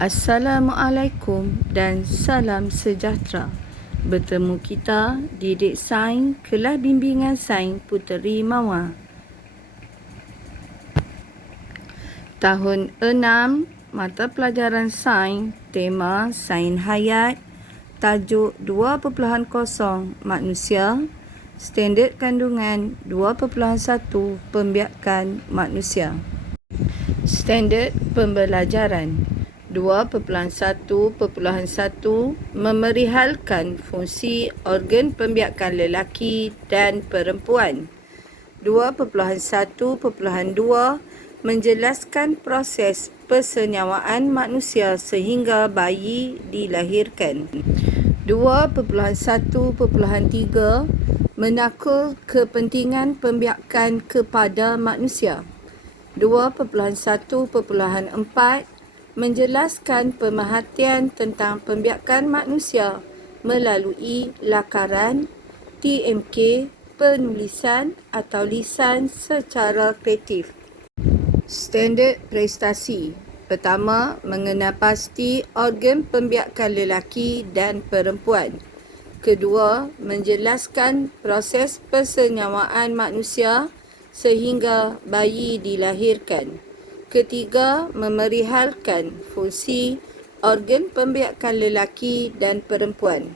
Assalamualaikum dan salam sejahtera. Bertemu kita Didik Sains Kelas Bimbingan Sains Puteri Mawar. Tahun 6, mata pelajaran sains, tema Sains Hayat, tajuk 2.0 Manusia, standard kandungan 2.1 Pembiakan Manusia. Standard pembelajaran 2.1.1 memerihalkan fungsi organ pembiakan lelaki dan perempuan. 2.1.2 menjelaskan proses persenyawaan manusia sehingga bayi dilahirkan. 2.1.3 menakul kepentingan pembiakan kepada manusia. 2.1.4 menjelaskan pemerhatian tentang pembiakan manusia melalui lakaran, TMK, penulisan atau lisan secara kreatif. Standard prestasi. Pertama, mengenal pasti organ pembiakan lelaki dan perempuan. Kedua, menjelaskan proses persenyawaan manusia sehingga bayi dilahirkan. Ketiga, memerihalkan fungsi organ pembiakan lelaki dan perempuan.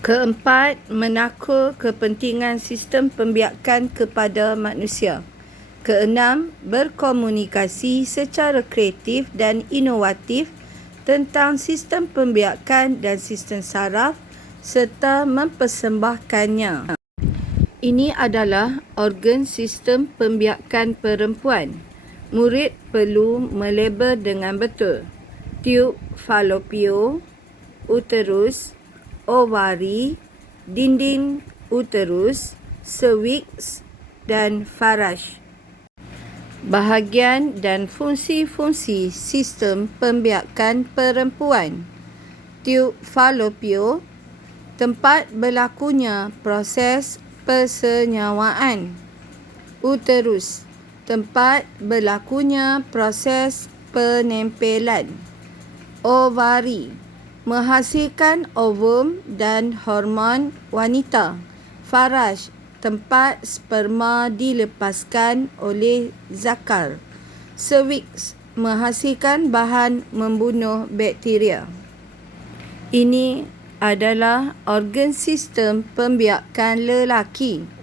Keempat, menakul kepentingan sistem pembiakan kepada manusia. Keenam, berkomunikasi secara kreatif dan inovatif tentang sistem pembiakan dan sistem saraf serta mempersembahkannya. Ini adalah organ sistem pembiakan perempuan. Murid perlu melabel dengan betul. Tiub falopio, uterus, ovari, dinding uterus, cervix dan faraj. Bahagian dan fungsi-fungsi sistem pembiakan perempuan. Tiub falopio, tempat berlakunya proses persenyawaan. Uterus, tempat berlakunya proses penempelan. Ovari, menghasilkan ovum dan hormon wanita. Faraj, tempat sperma dilepaskan oleh zakar. Cervix, menghasilkan bahan membunuh bakteria. Ini adalah organ sistem pembiakan lelaki.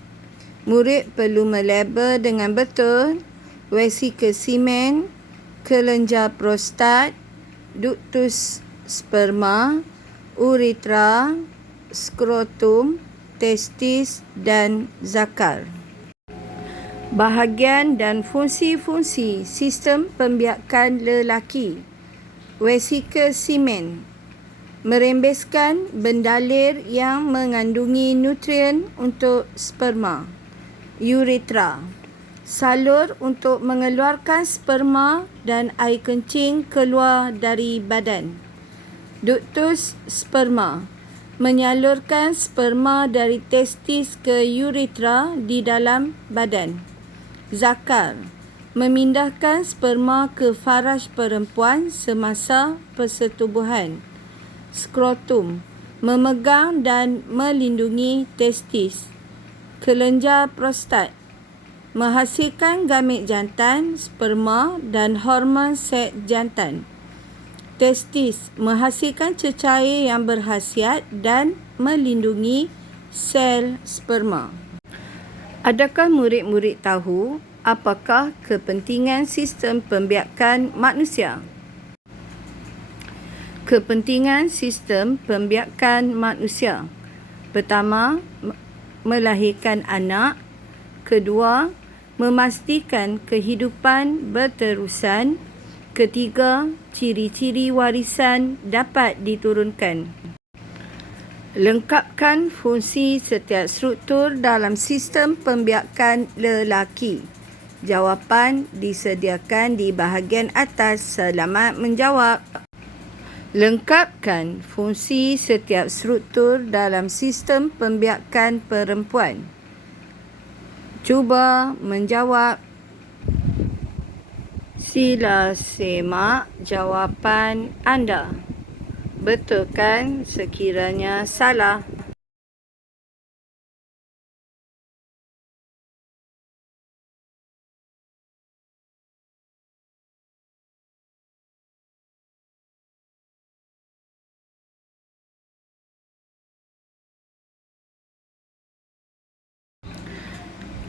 Murid perlu melabel dengan betul vesikel semen, kelenjar prostat, ductus sperma, uretra, skrotum, testis dan zakar. Bahagian dan fungsi-fungsi sistem pembiakan lelaki. Vesikel semen, merembeskan bendalir yang mengandungi nutrien untuk sperma. Uretra, salur untuk mengeluarkan sperma dan air kencing keluar dari badan. Ductus sperma, menyalurkan sperma dari testis ke uretra di dalam badan. Zakar, memindahkan sperma ke faraj perempuan semasa persetubuhan. Skrotum, memegang dan melindungi testis. Kelenjar prostat, menghasilkan gamit jantan, sperma dan hormon seks jantan. Testis, menghasilkan cecair yang berkhasiat dan melindungi sel sperma. Adakah murid-murid tahu apakah kepentingan sistem pembiakan manusia? Kepentingan sistem pembiakan manusia. Pertama, melahirkan anak. Kedua, memastikan kehidupan berterusan. Ketiga, ciri-ciri warisan dapat diturunkan. Lengkapkan fungsi setiap struktur dalam sistem pembiakan lelaki. Jawapan disediakan di bahagian atas. Selamat menjawab. Lengkapkan fungsi setiap struktur dalam sistem pembiakan perempuan. Cuba menjawab. Sila semak jawapan anda. Betulkan sekiranya salah.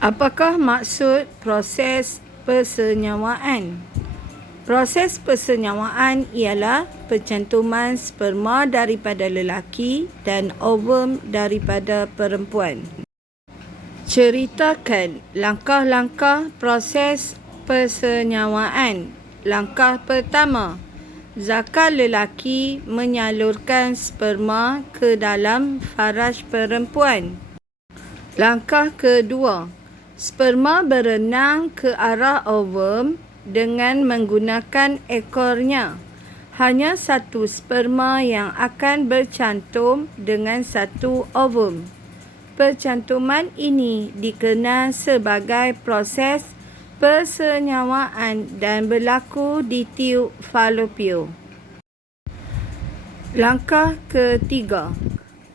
Apakah maksud proses persenyawaan? Proses persenyawaan ialah pencantuman sperma daripada lelaki dan ovum daripada perempuan. Ceritakan langkah-langkah proses persenyawaan. Langkah pertama, zakar lelaki menyalurkan sperma ke dalam faraj perempuan. Langkah kedua, sperma berenang ke arah ovum dengan menggunakan ekornya. Hanya satu sperma yang akan bercantum dengan satu ovum. Percantuman ini dikenal sebagai proses persenyawaan dan berlaku di tiub falopio. Langkah ketiga,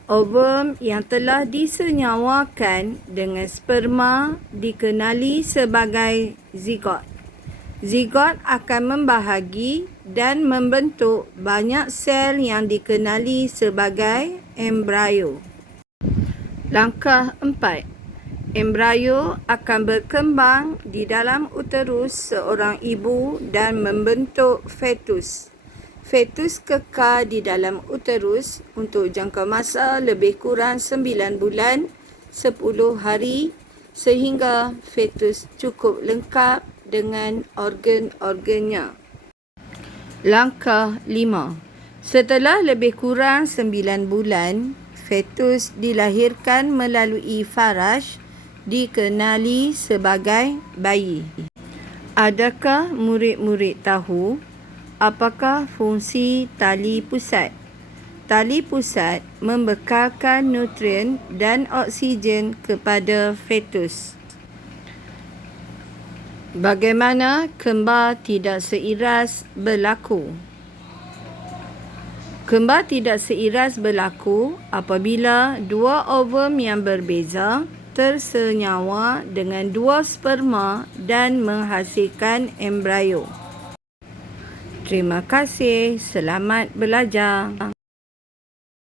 ovum yang telah disenyawakan dengan sperma dikenali sebagai zigot. Zigot akan membahagi dan membentuk banyak sel yang dikenali sebagai embrio. Langkah 4. Embrio akan berkembang di dalam uterus seorang ibu dan membentuk fetus. Fetus kekal di dalam uterus untuk jangka masa lebih kurang 9 bulan, 10 hari sehingga fetus cukup lengkap dengan organ-organnya. Langkah 5. Setelah lebih kurang 9 bulan, fetus dilahirkan melalui faraj, dikenali sebagai bayi. Adakah murid-murid tahu apakah fungsi tali pusat? Tali pusat membekalkan nutrien dan oksigen kepada fetus. Bagaimana kembar tidak seiras berlaku? Kembar tidak seiras berlaku apabila dua ovum yang berbeza tersenyawa dengan dua sperma dan menghasilkan embrio. Terima kasih. Selamat belajar.